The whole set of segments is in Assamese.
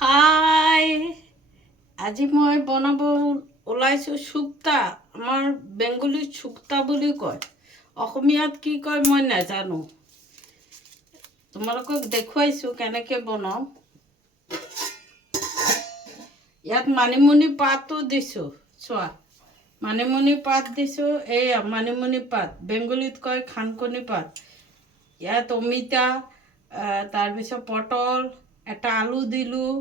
হাই আজি মই বনাব ওলাইছোঁ শুক্তা। আমাৰ বেংগলীত শুক্তা বুলি কয়, অসমীয়াত কি কয় মই নাজানো। তোমালোকক দেখুৱাইছোঁ কেনেকৈ বনাওঁ। ইয়াত মানিমুনি পাতো দিছোঁ, চোৱা মানিমুনি পাত দিছোঁ। এয়া মানিমুনি পাত, বেংগলীত কয় খানকনি পাত। ইয়াত অমিতা, তাৰপিছত পটল, এটা আলু দিলোঁ,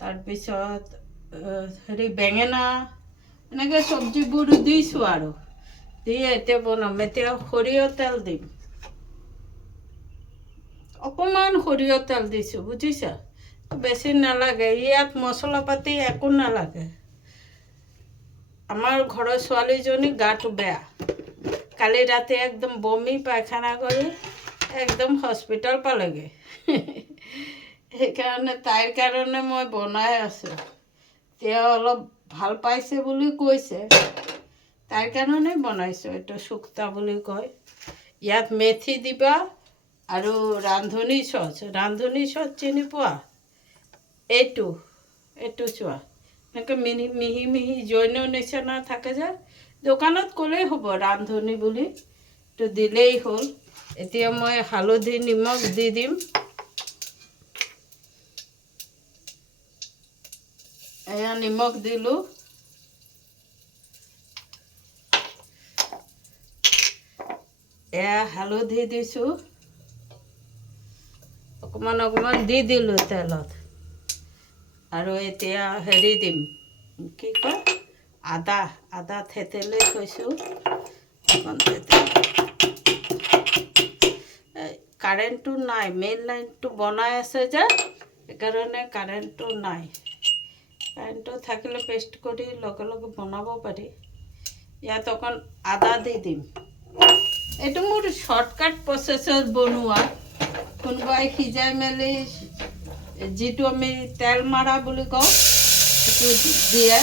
তাৰপিছত বেঙেনা, এনেকৈ চব্জিবোৰ দিছোঁ আৰু দি এতিয়া বনাম। এতিয়া সৰিয়হ তেল দিম, অকণমান সৰিয়হ তেল দিছোঁ, বুজিছা, বেছি নালাগে। ইয়াত মছলা পাতি একো নালাগে। আমাৰ ঘৰৰ ছোৱালীজনী গাটো বেয়া, কালি ৰাতি একদম বমি পায়খানা কৰি একদম হস্পিটেল পালেগৈ। সেইকাৰণে তাইৰ কাৰণে মই বনাই আছোঁ। তেওঁ অলপ ভাল পাইছে বুলি কৈছে, তাইৰ কাৰণে বনাইছোঁ। এইটো শুক্তা বুলি কয়। ইয়াত মেথি দিবা আৰু ৰান্ধনী চচ চিনি পোৱা? এইটো চোৱা, এনেকৈ মিহি মিহি জৈনৰ নিচিনা থাকে যে, দোকানত ক'লেই হ'ব ৰান্ধনী বুলি, এইটো দিলেই হ'ল। এতিয়া মই হালধি নিমখ দি দিম। এয়া নিমখ দিলোঁ, এয়া হালধি দিছোঁ, অকণমান অকণমান দি দিলোঁ তেলত। আৰু এতিয়া হেৰি দিম, কি কয়, আদা থেতেলি থৈছোঁ। কাৰেণ্টটো নাই, মেইন লাইনটো বনাই আছে যে, সেইকাৰণে কাৰেণ্টটো নাই। কাৰেণ্টটো থাকিলে পেষ্ট কৰি লগে লগে বনাব পাৰি। ইয়াত অকণ আদা দি দিম। এইটো মোৰ শ্বৰ্টকাট প্ৰচেছত বনোৱা। কোনোবাই সিজাই মেলি যিটো আমি তেল মাৰা বুলি কওঁ সেইটো দিয়ে।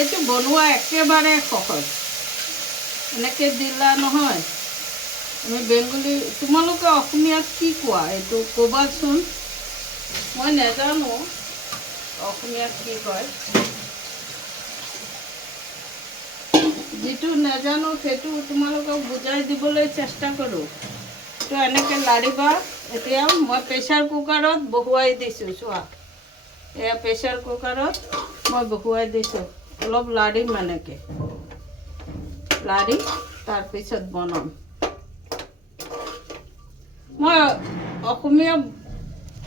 এইটো বনোৱা একেবাৰে সহজ, এনেকৈ দিলা নহয়। আমি বেংগলী, তোমালোকে অসমীয়াত কি কোৱা এইটো ক'বাচোন, মই নাজানো অসমীয়াত কি কয়। যিটো নাজানো সেইটো তোমালোকক বুজাই দিবলৈ চেষ্টা কৰোঁ। তো এনেকৈ লাৰিবা। এতিয়া মই প্ৰেছাৰ কুকাৰত বহুৱাই দিছোঁ, চোৱা, এয়া প্ৰেছাৰ কুকাৰত মই বহুৱাই দিছোঁ। অলপ লাৰিম, এনেকৈ লাৰি তাৰপিছত বনাম। মই অসমীয়া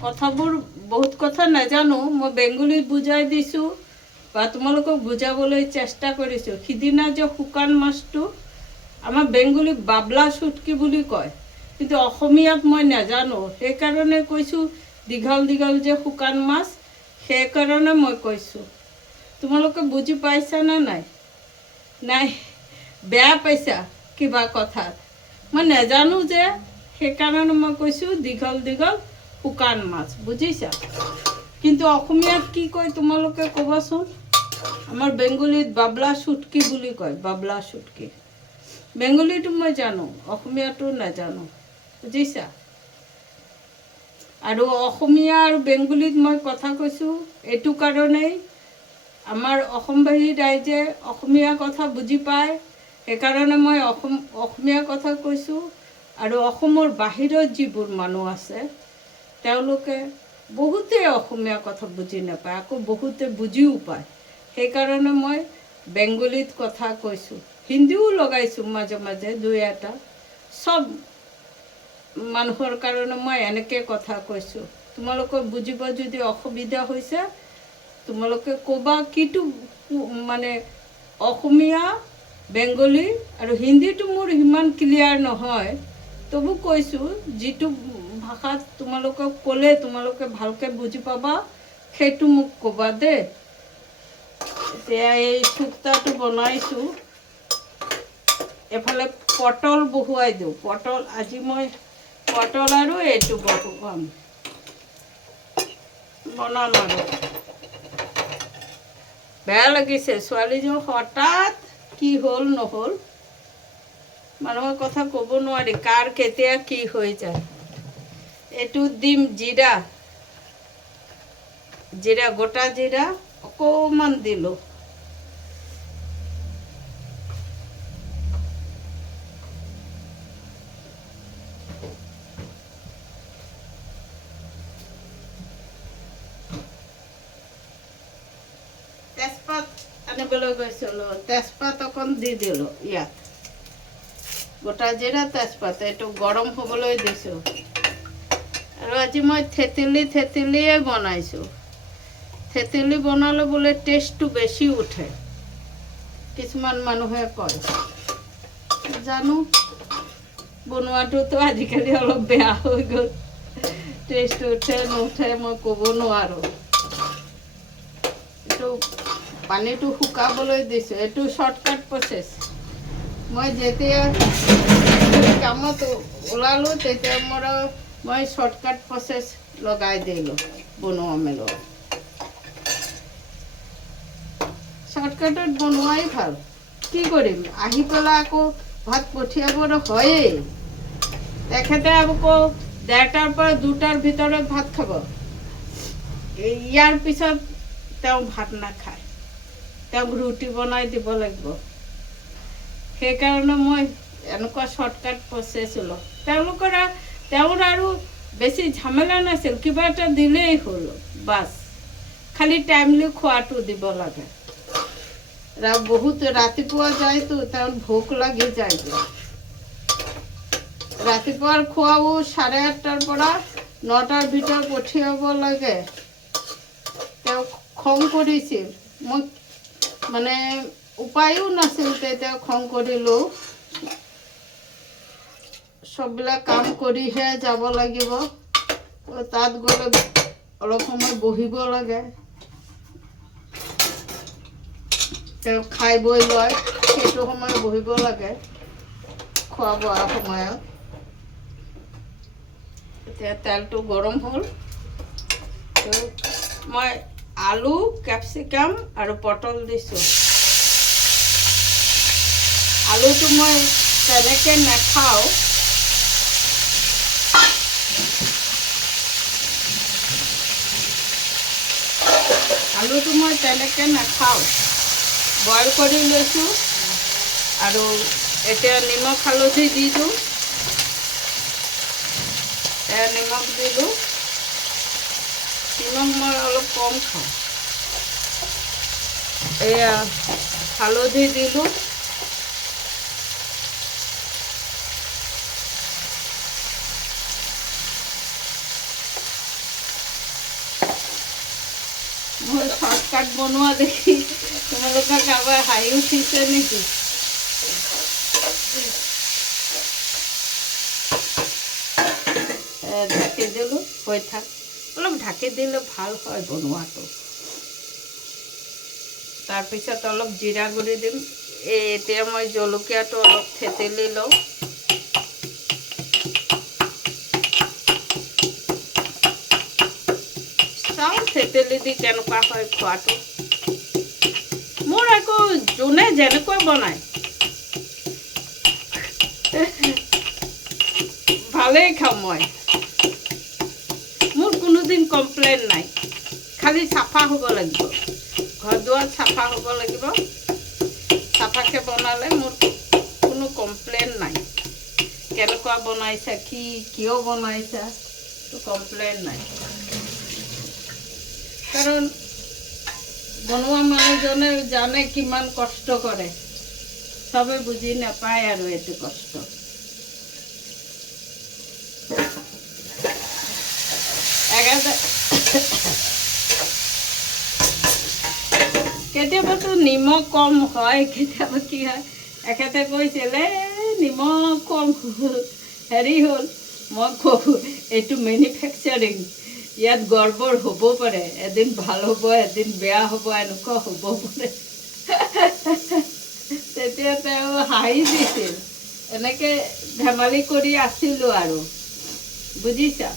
কথাবোৰ বহুত কথা নাজানো, মই বেংগলীত বুজাই দিছোঁ বা তোমালোকক বুজাবলৈ চেষ্টা কৰিছোঁ। সিদিনা যে শুকান মাছটো আমাৰ বেংগলীত বাবলা চুটকি বুলি কয়, কিন্তু অসমীয়াত মই নাজানো, সেইকাৰণে কৈছোঁ দীঘল দীঘল যে শুকান মাছ, সেইকাৰণে মই কৈছোঁ। তোমালোকে বুজি পাইছানে নাই? বেয়া পাইছা কিবা কথাত? মই নাজানো যে, সেইকাৰণে মই কৈছোঁ দীঘল দীঘল শুকান মাছ, বুজিছা। কিন্তু অসমীয়াত কি কয় তোমালোকে ক'বাচোন। আমাৰ বেংগলীত বাবলা চুটকি বুলি কয়, বাবলা চুটকি। বেংগলীটো মই জানো, অসমীয়াটো নাজানো, বুজিছা। আৰু অসমীয়া আৰু বেংগলীত মই কথা কৈছোঁ এইটো কাৰণেই, আমাৰ অসমবাসী ৰাইজে অসমীয়া কথা বুজি পায়, সেইকাৰণে মই অসমীয়া কথা কৈছোঁ। আৰু অসমৰ বাহিৰত যিবোৰ মানুহ আছে তেওঁলোকে বহুতেই অসমীয়া কথা বুজি নাপায়, আকৌ বহুতে বুজিও পায়, সেইকাৰণে মই বেংগলীত কথা কৈছোঁ। হিন্দীও লগাইছোঁ মাজে মাজে দুই এটা। চব মানুহৰ কাৰণে মই এনেকৈ কথা কৈছোঁ। তোমালোকৰ বুজিব যদি অসুবিধা হৈছে তোমালোকে ক'বা। কিটো মানে অসমীয়া, বেংগলী আৰু হিন্দীটো মোৰ সিমান ক্লিয়াৰ নহয়, তবু কৈছোঁ যিটো ভাষাত তোমালোকক ক'লে তোমালোকে ভালকৈ বুজি পাবা সেইটো মোক ক'বা দেই। এতিয়া এই শুক্তাটো বনাইছোঁ, এফালে পটল বহুৱাই দিওঁ। পটল আজি মই পটল আৰু এইটো বনাম আৰু বেয়া লাগিছে ছোৱালীজন হঠাৎ কি হ'ল নহ'ল মানুহৰ কথা ক'ব নোৱাৰি কাৰ কেতিয়া কি হৈ যায় এইটোত দিম জিৰা জিৰা গোটা জিৰা অকণমান দিলোঁ তেজপাত আনিবলৈ গৈছিলোঁ তেজপাত অকণ দি দিলোঁ ইয়াত গোটা জিৰা তেজপাত এইটো গৰম হ'বলৈ দিছোঁ আৰু আজি মই থেতেলিয়ে বনাইছোঁ থেতেলি বনালে বোলে টেষ্টটো বেছি উঠে কিছুমান মানুহে কয় জানো বনোৱাটোতো আজিকালি অলপ বেয়া হৈ গ'ল টেষ্ট উঠে নুঠে মই ক'ব নোৱাৰোঁ এইটো পানীটো শুকাবলৈ দিছোঁ এইটো শ্বৰ্টকাট প্ৰচেছ মই যেতিয়া কামত ওলালোঁ তেতিয়া মই শ্বৰ্টকাট প্ৰচেছ লগাই দিলোঁ বনোৱা মেলোৱা শ্বৰ্টকাটত বনোৱাই ভাল কি কৰিম আহি পেলাই আকৌ ভাত পঠিয়াবৰ হয়েই তেখেতে আকৌ 1:30ৰ পৰা 2টাৰ ভিতৰত ভাত খাব ইয়াৰ পিছত তেওঁ ভাত নাখায় তেওঁক ৰুটি বনাই দিব লাগিব সেইকাৰণে মই এনেকুৱা শ্বৰ্টকাট প্ৰচেছ লওঁ তেওঁৰ আৰু বেছি ঝামেলা নাছিল কিবা এটা দিলেই হ'ল বাছ খালি টাইমলি খোৱাটো দিব লাগে বহুত ৰাতিপুৱা যায়তো তেওঁৰ ভোক লাগি যায় ৰাতিপুৱাৰ খোৱাও 8:30টাৰ পৰা 9টাৰ ভিতৰত পঠিয়াব লাগে তেওঁ খং কৰিছিল মই মানে উপায়ো নাছিল তেতিয়া খং কৰিলোঁ সববিলাক কাম কৰিহে যাব লাগিব তাত গ'লে অলপ সময় বহিব লাগে তেওঁ খাই বৈ লয় সেইটো সময় বহিব লাগে খোৱা বোৱাৰ সময়ত এতিয়া তেলটো গৰম হ'ল মই আলু কেপচিকাম আৰু পটল দিছোঁ আলুটো মই তেনেকৈ নাখাওঁ আলুটো মই তেনেকৈ নাখাওঁ বইল কৰি লৈছোঁ আৰু এতিয়া নিমখ হালধি দি দিওঁ নিমখ দিলোঁ নিমখ মই অলপ কম খাওঁ এয়া হালধি দিলোঁ মই শ্বৰ্টকাট বনোৱা দেখি তোমালোকৰ কাৰোবাৰ হাঁহি উঠিছে নেকি ঢাকি দিলোঁ হৈ থাক অলপ ঢাকি দিলে ভাল হয় বনোৱাটো তাৰপিছত অলপ জিৰা গুড়ি দিম এতিয়া মই জলকীয়াটো অলপ থেতেলি লওঁ চাওঁ থেতেলি দি কেনেকুৱা হয় খোৱাটো মোৰ আকৌ যোনে যেনেকুৱা বনায় ভালেই খাওঁ মই মোৰ কোনোদিন কমপ্লেইন নাই খালি চাফা হ'ব লাগিব ঘৰ দুৱাৰ চাফা হ'ব লাগিব চাফাকৈ বনালে মোৰ কোনো কমপ্লেইন নাই কেনেকুৱা বনাইছা কিয় বনাইছা কমপ্লেইন নাই কাৰণ বনোৱা মানুহজনে জানে কিমান কষ্ট কৰে চবে বুজি নাপায় আৰু এইটো কষ্ট কেতিয়াবাতো নিমখ কম হয় কেতিয়াবা কি হয় এখেতে কৈছিলে নিমখ কম হেৰি হ'ল মই কওঁ এইটো মেনুফেকচাৰিং ইয়াত গড়বড় হ'ব পাৰে এদিন ভাল হ'ব এদিন বেয়া হ'ব এনেকুৱা হ'ব পাৰে তেতিয়া তেওঁ হাঁহি দিছিল এনেকৈ ধেমালি কৰি আছিলোঁ আৰু বুজিছা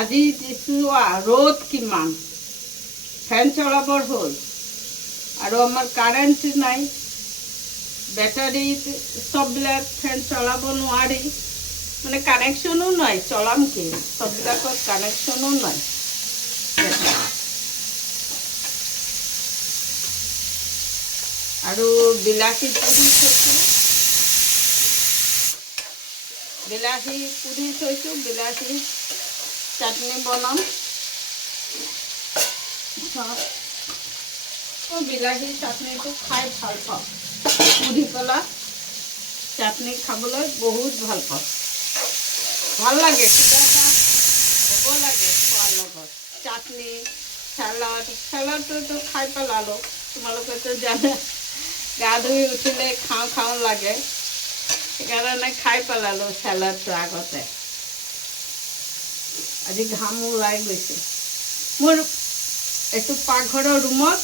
আজি দিছোঁ ৰ'দ কিমান ফেন চলাবৰ হ'ল আৰু আমাৰ কাৰেণ্ট নাই, বেটাৰী চববিলাক ফেন চলাব নোৱাৰি, মানে কানেকশ্যনো নাই, চলাম কি, চববিলাকত কানেকশ্যনো নাই। আৰু বিলাহী পুৰি থৈছোঁ, বিলাহী চাটনি বনাম। বিলাহী চাটনিটো খাই ভাল পাওঁ, পুৰি পেলাই চাটনি খাবলৈ বহুত ভাল পাওঁ, ভাল লাগে, কিবা এটা হ'ব লাগে খোৱাৰ লগত, চাটনি চালাডটোতো খাই পেলালোঁ, তোমালোকেতো জানা গা ধুই উঠিলে খাওঁ খাওঁ লাগে, সেইকাৰণে খাই পেলালোঁ চালাডটো আগতে। আজি ঘাম ওলাই গৈছে মোৰ। এইটো পাকঘৰৰ ৰুমত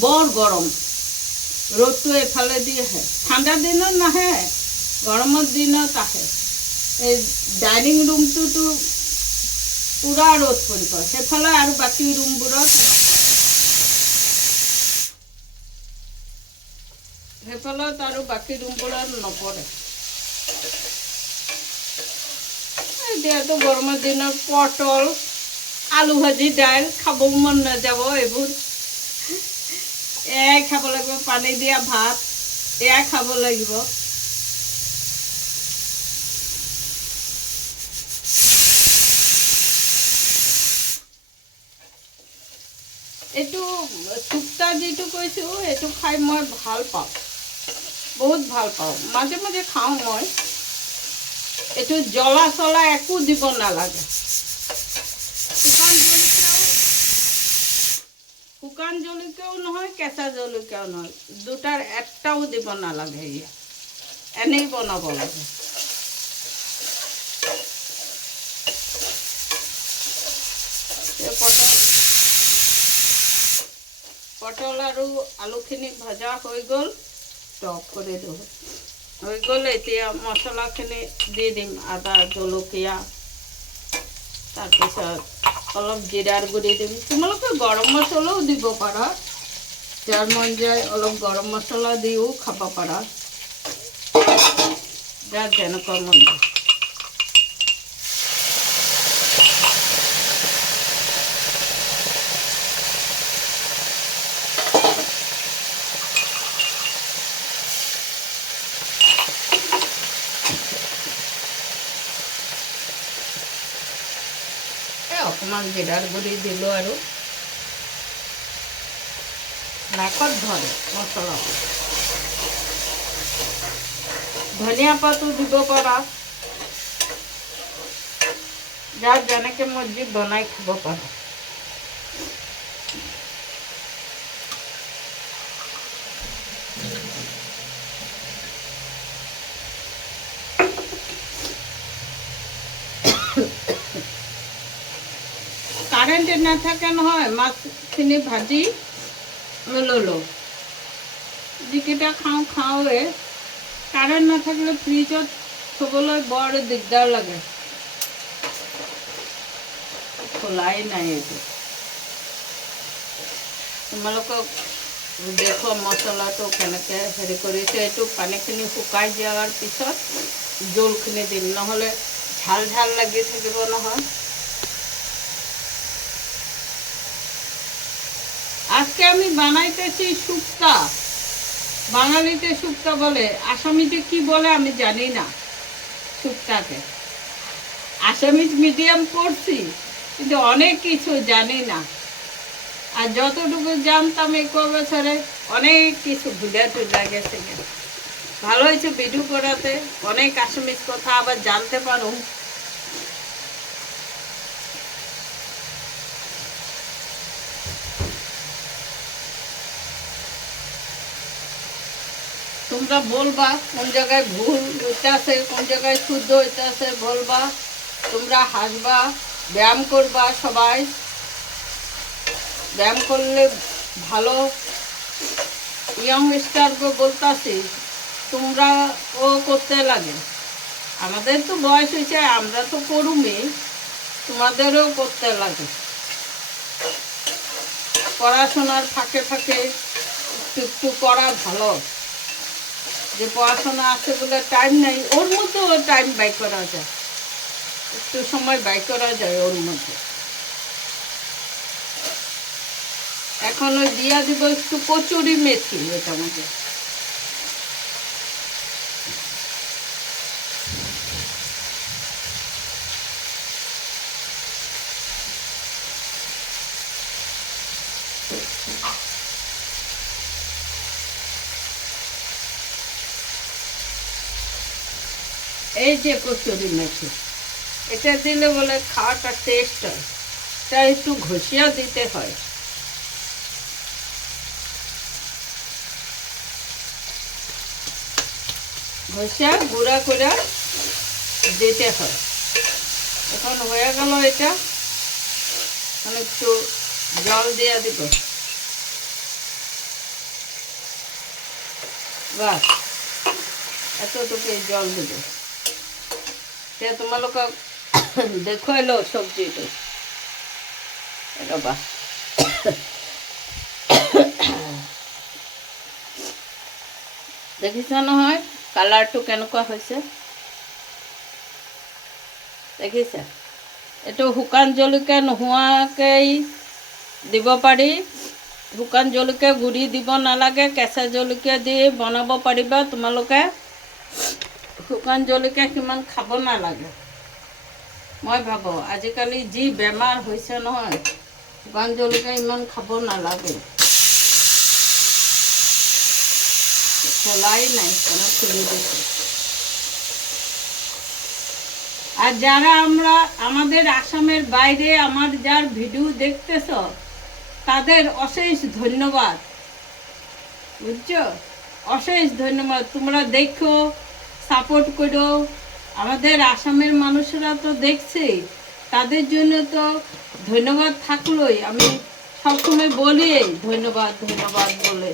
বৰ গৰম, ৰ'দটো এফালেদি আহে, ঠাণ্ডা দিনত নাহে, গৰমৰ দিনত আহে। এই ডাইনিং ৰুমটোতো পূৰা ৰ'দ পৰিব, সেইফালে আৰু বাকী ৰুমবোৰত সেইফালত আৰু বাকী ৰুমবোৰত নপৰে। এতিয়াতো গৰমৰ দিনত পটল, আলু ভাজি, দাইল খাব মন নাযাব, এইবোৰ এয়াই খাব লাগিব, পানী দিয়া ভাত এয়াই খাব লাগিব। এইটো শুক্তা যিটো কৈছোঁ, এইটো খাই মই ভাল পাওঁ, বহুত ভাল পাওঁ, মাজে মাজে খাওঁ মই। এইটো জ্বলা চলা একো দিব নালাগে, শুকান জলকীয়াও নহয়, কেঁচা জলকীয়াও নহয়, দুটাৰ একটাও দিব নালাগে, ইয়াত এনেই বনাব লাগে। পটল আৰু আলুখিনি ভজা হৈ গ'ল, টক কৰি দিওঁ, হৈ গ'ল। এতিয়া মছলাখিনি দি দিম, আদা, জলকীয়া, তাৰপিছত অলপ জিৰাৰ গুড়ি দিম। তোমালোকে গৰম মছলাও দিব পাৰা, যাৰ মন যায় অলপ গৰম মছলা দিও খাব পাৰা, যাৰ যেনেকুৱা মন যায়। অকণমান জিৰাৰ গুড়ি দিলোঁ আৰু নাকত ধৰে মছলা। ধনিয়া পাতো দিব পাৰা, যাৰ যেনেকৈ মৰ্জি বনাই খাব পাৰা। কাৰেণ্ট নাথাকে নহয়, মাছখিনি ভাজি ল'লোঁ, যিকেইটা খাওঁৱে। কাৰেণ্ট নাথাকিলে ফ্ৰিজত থ'বলৈ বৰ দিগদাৰ লাগে, খোলাই নাই এইটো। তোমালোকক দেখুৱা মছলাটো কেনেকৈ হেৰি কৰিছে। এইটো পানীখিনি শুকাই যোৱাৰ পিছত জোলখিনি দিম, নহ'লে ঝাল ঝাল লাগি থাকিব নহয়। আজকে আমি বানাইতেছি শুক্তা, বাঙালিতে শুক্তা বলে, আসামিতে কি বলে আমি জানি না। শুক্তাকে আসামিজ মিডিয়াম পড়ছি, কিন্তু অনেক কিছু জানি না, আর যতটুকু জানতাম এই বছরে অনেক কিছু ভুলে টুলে গেছে। ভালো হয়েছে ভিডিও করাতে, অনেক আসামিজ কথা আবার জানতে পারো। তোমরা বলবা কোন জায়গায় ভুল হইতেছে, কোন জায়গায় শুদ্ধ হইতেছে বলবা। তোমরা হাসবা, ব্যায়াম করবা, সবাই ব্যায়াম করলে ভালো। ইয়ংস্টারকে বলতাছি তোমরাও করতে লাগে, আমাদের তো বয়স হয়েছে, আমরা তো করুমি, তোমাদেরও করতে লাগে। পড়াশোনার ফাঁকে ফাঁকে একটু একটু করা ভালো। যে পড়াশোনা আছে বলে টাইম নেই, ওর মধ্যেও টাইম বাই করা যায়, একটু সময় বাই করা যায় ওর মধ্যে। এখন ওই দিয়া দিব একটু কচুরি মেথি এটার মধ্যে। এই যে কচুরি মেথি, এটা দিলে বলে খাওয়াটা টেস্ট হয়, তা একটু ঘষিয়া দিতে হয়। ঘষিয়া গুঁড়া করে দিতে হয়। এখন হয়ে গেল এটা, একটু জল দিয়ে দিব, বাস এতটুকু জল দিব। তোমালোকে দেখো এলো সবজিটা, এটা বাস দেখিছ নহয় কালাৰটো কেনেকুৱা হৈছে, দেখিছা? এইটো শুকান জলকীয়া নোহোৱাকৈ দিব পাৰি, শুকান জলকীয়া গুড়ি দিব নালাগে, কেঁচা জলকীয়া দি বনাব পাৰিবা তোমালোকে। শুকান জলকীয়া সিমান খাব নালাগে। মই ভাবোঁ আজিকালি যি বেমাৰ হৈছে নহয়, শুকান জলকীয়া ইমান খাব নালাগে। খোলাই নাই, কেন খুলে দিচ্ছে। আর যারা আমাদের আসামের বাইরে আমার যার ভিডিও দেখতেছ তাদের অশেষ ধন্যবাদ, বুঝছো? অশেষ ধন্যবাদ। তোমরা দেখো, সাপোর্ট করো। আমাদের আসামের মানুষরা তো দেখছে, তাদের জন্য তো ধন্যবাদ থাকলোই। আমি সবসময় বলি ধন্যবাদ ধন্যবাদ বলে।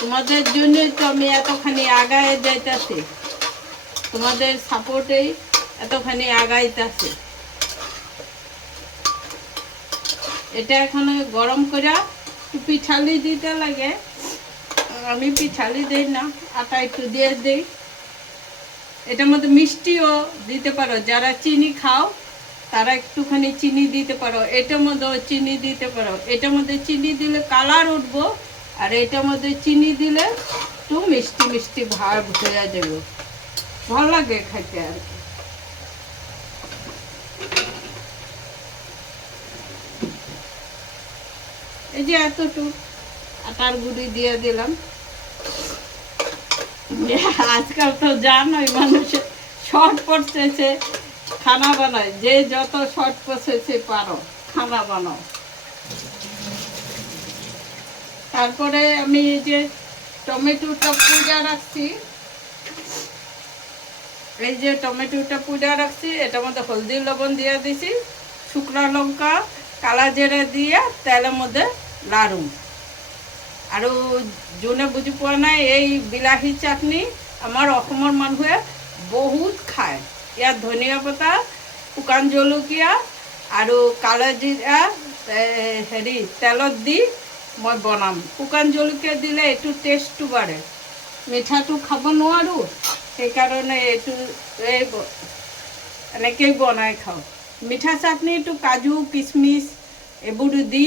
তোমাদের জন্যই তো আমি এতখানি আগায় যাইতেছি, তোমাদের সাপোর্টেই এতখানি আগাইতেছে। এটা এখানে গরম করে একটু পিঠালি দিতে লাগে, আমি পিঠালি দিই না, আটা একটু দিয়ে দিই। এটার মধ্যে মিষ্টিও দিতে পারো, যারা চিনি খাও তারা একটুখানি চিনি দিতে পারো, এটার মধ্যেও চিনি দিতে পারো। এটার মধ্যে চিনি দিলে কালার উঠবো, আর এটার মধ্যে চিনি দিলে একটু মিষ্টি মিষ্টি ভাব হয়ে যাবে, ভালো লাগে খাইতে আর কি। এই যে এতটুকু আটার গুঁড়ি দিয়ে দিলাম। আজকাল তো জানোই মানুষের শর্ট পড়তেছে, খানা বানায়, যে যত শর্ট পড়তেছে পারো খানা বানাও। তারপরে আমি এই যে টমেটোটা পুজা রাখছি, এই যে টমেটোটা পুজা রাখছি, এটার মধ্যে হলদি লবণ দিয়ে দিছি, শুকনা লঙ্কা কালা জিরা দিয়ে তেলের মধ্যে লাড়ু। আৰু যোনে বুজি পোৱা নাই, এই বিলাহী চাটনি আমাৰ অসমৰ মানুহে বহুত খায়। ইয়াত ধনিয়া পাতা, শুকান জলকীয়া আৰু কালা জিৰা হেৰি তেলত দি মই বনাম। শুকান জলকীয়া দিলে এইটো টেষ্টটো বাঢ়ে, মিঠাটো খাব নোৱাৰোঁ, সেইকাৰণে এইটো এনেকেই বনাই খাওঁ। মিঠা চাটনিটো কাজু কিচমিচ এইবোৰ দি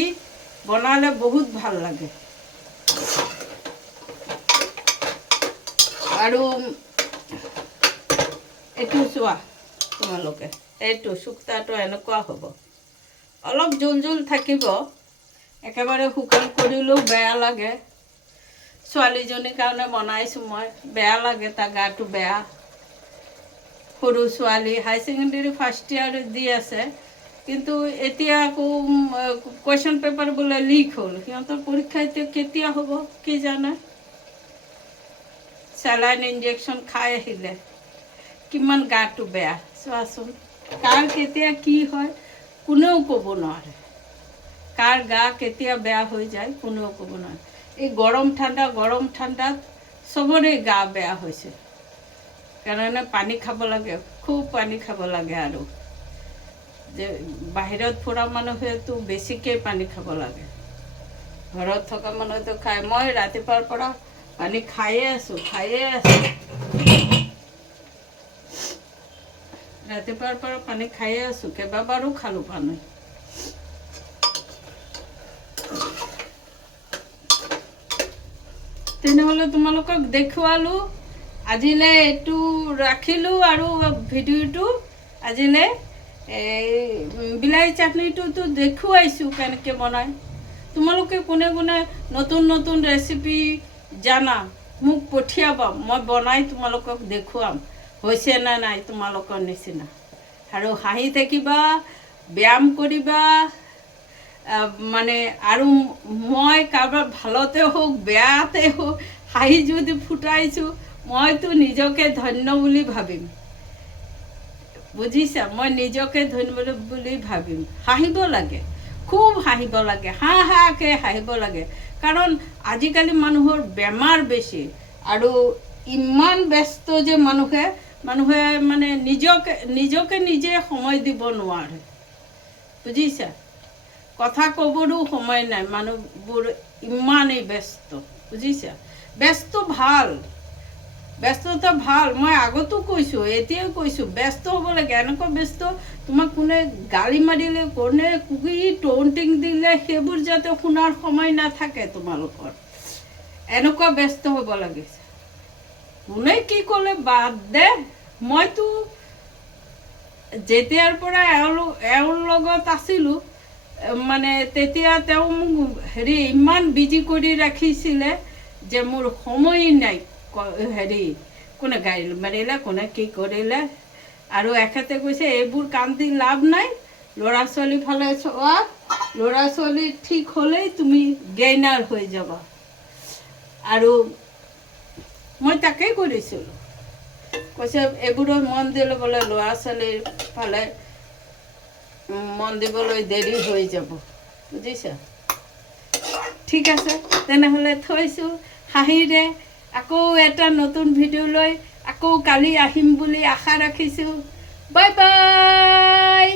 বনালে বহুত ভাল লাগে। আৰু এইটো চোৱা তোমালোকে, এইটো শুক্তাটো এনেকুৱা হ'ব, অলপ জোল জোল থাকিব, একেবাৰে শুকান কৰিলেও বেয়া লাগে। ছোৱালীজনীৰ কাৰণে বনাইছোঁ মই, বেয়া লাগে, তাৰ গাটো বেয়া, সৰু ছোৱালী, হাই ছেকেণ্ডেৰী ফাৰ্ষ্ট ইয়াৰ দি আছে, কিন্তু এতিয়া আকৌ কুৱেশ্যন পেপাৰ বোলে লিক হ'ল। সিহঁতৰ পৰীক্ষা এতিয়া কেতিয়া হ'ব কি জানে। চেলাইন ইনজেকশ্যন খাই আহিলে, কিমান গাটো বেয়া চোৱাচোন। কাৰ কেতিয়া কি হয় কোনেও ক'ব নোৱাৰে, কাৰ গা কেতিয়া বেয়া হৈ যায় কোনেও ক'ব নোৱাৰে। এই গৰম ঠাণ্ডাত চবৰে গা বেয়া হৈছে, কাৰণে পানী খাব লাগে, খুব পানী খাব লাগে। আৰু যে বাহিৰত ফুৰা মানুহেতো বেছিকৈ পানী খাব লাগে। ঘৰত থকা মানুহতো খায়। মই ৰাতিপুৱাৰ পৰা পানী খায়ে আছোঁ। ৰাতিপুৱাৰ পৰা পানী খায়ে আছোঁ, কেইবাবাৰো খালোঁ পানী। তেনেহ'লে তোমালোকক দেখুৱালোঁ, আজিলৈ এইটো ৰাখিলোঁ। আৰু ভিডিঅ'টো আজিলৈ এই বিলাহী চাটনিটোতো দেখুৱাইছোঁ কেনেকৈ বনায়। তোমালোকে কোনে কোনে নতুন নতুন ৰেচিপি জানা মোক পঠিয়াবা, মই বনাই তোমালোকক দেখুৱাম হৈছে নে নাই তোমালোকৰ নিচিনা। আৰু হাঁহি থাকিবা, ব্যায়াম কৰিবা, মানে আৰু মই কাৰোবাৰ ভালতে হওক বেয়াতে হওক হাঁহি যদি ফুটাইছোঁ মইতো নিজকে ধন্য বুলি ভাবিম, বুজিছা? মই নিজকে ধন্য বুলি ভাবিম। হাঁহিব লাগে, খুব হাঁহিব লাগে, হাঁহাকৈ হাঁহিব লাগে। কাৰণ আজিকালি মানুহৰ বেমাৰ বেছি আৰু ইমান ব্যস্ত যে মানুহে মানে নিজকে নিজে সময় দিব নোৱাৰে, বুজিছা? কথা ক'বৰো সময় নাই, মানুহবোৰ ইমানেই ব্যস্ত, বুজিছা? ব্যস্ততা ভাল, মই আগতো কৈছোঁ, এতিয়াও কৈছোঁ, ব্যস্ত হ'ব লাগে। এনেকুৱা ব্যস্ত তোমাক কোনে গালি মাৰিলে, কোনে কুকি টন্টিং দিলে সেইবোৰ যাতে শুনাৰ সময় নাথাকে তোমালোকৰ। এনেকুৱা ব্যস্ত হ'ব লাগে। কোনে কি ক'লে বাদ দে, মইতো যেতিয়াৰ পৰা এওঁৰ লগত আছিলোঁ মানে তেতিয়া তেওঁ মোক ইমান বিজি কৰি ৰাখিছিলে যে মোৰ সময় নাই। কোনে গাড়ী মাৰিলে, কোনে কি কৰিলে। আৰু এখেতে কৈছে এইবোৰ কান্দি লাভ নাই, ল'ৰা ছোৱালী ফালে চোৱা, ল'ৰা ছোৱালী ঠিক হ'লেই তুমি গেইনাৰ হৈ যাবা। আৰু মই তাকেই কৰিছিলোঁ। কৈছে এইবোৰত মন দিলে বোলে ল'ৰা ছোৱালীৰ ফালে মন দিবলৈ দেৰি হৈ যাব, বুজিছা? ঠিক আছে, তেনেহ'লে থৈছোঁ হাঁহিৰে। আকৌ এটা নতুন ভিডিঅ' লৈ আকৌ কালি আহিম বুলি আশা ৰাখিছোঁ। Bye bye.